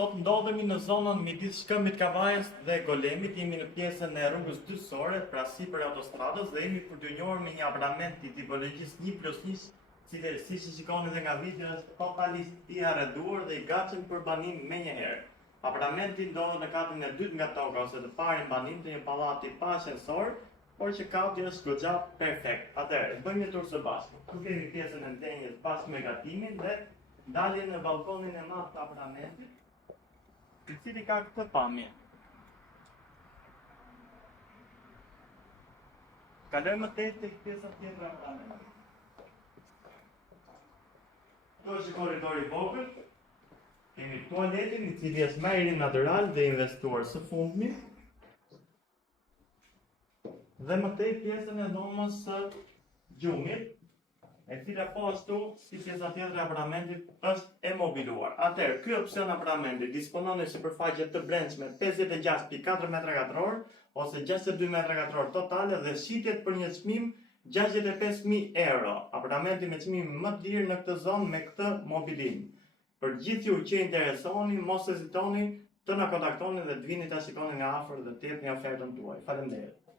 Sot ndodhemi në zonën midis Shkëmbit Kavajës dhe Golemit, jemi në pjesën e rrugës dyqësore, pra sipër autostradës dhe jemi përdynjuar me një apartament i tipologjisë 1+1, si shikoni dhe nga video, është totalisht i arreduar dhe i gatshëm për banim menjëherë. Apartamenti ndodhet në katin e dytë nga toka ose të parin banim të një pallati pa ascensor, por që kati është goxha perfekt. Atëherë, bëjmë një tur së bashku. Ku kemi pjesën e ndenjës bashkë me gatimin dhe dalje në balkonin e madh të apartamentit, i cili ka këtë pamje. Kalojmë më tej tek pjesa tjetër e apartamentit. Këtu është korridori i vogël. Kemi tualetin, i cili është më i ri natyral dhe investuar së fundmi. Dhe më tej pjesën e dhomës së gjumit, e cila po ashtu si pjesa tjetër e apartamentit është e mobiluar. Atëherë, ky opsion apartamenti disponon në sipërfaqe të brendshme 56.4 m2 ose 62 m2 totale dhe shitjet për një çmim 65.000 euro. Apartamenti me çmim më të lirë në këtë zonë me këtë mobilim. Për gjithë ju që interesoni, mos hezitoni të na kontaktoni dhe të vini ta shikoni nga afër dhe të jepni ofertën tuaj. Faleminderit.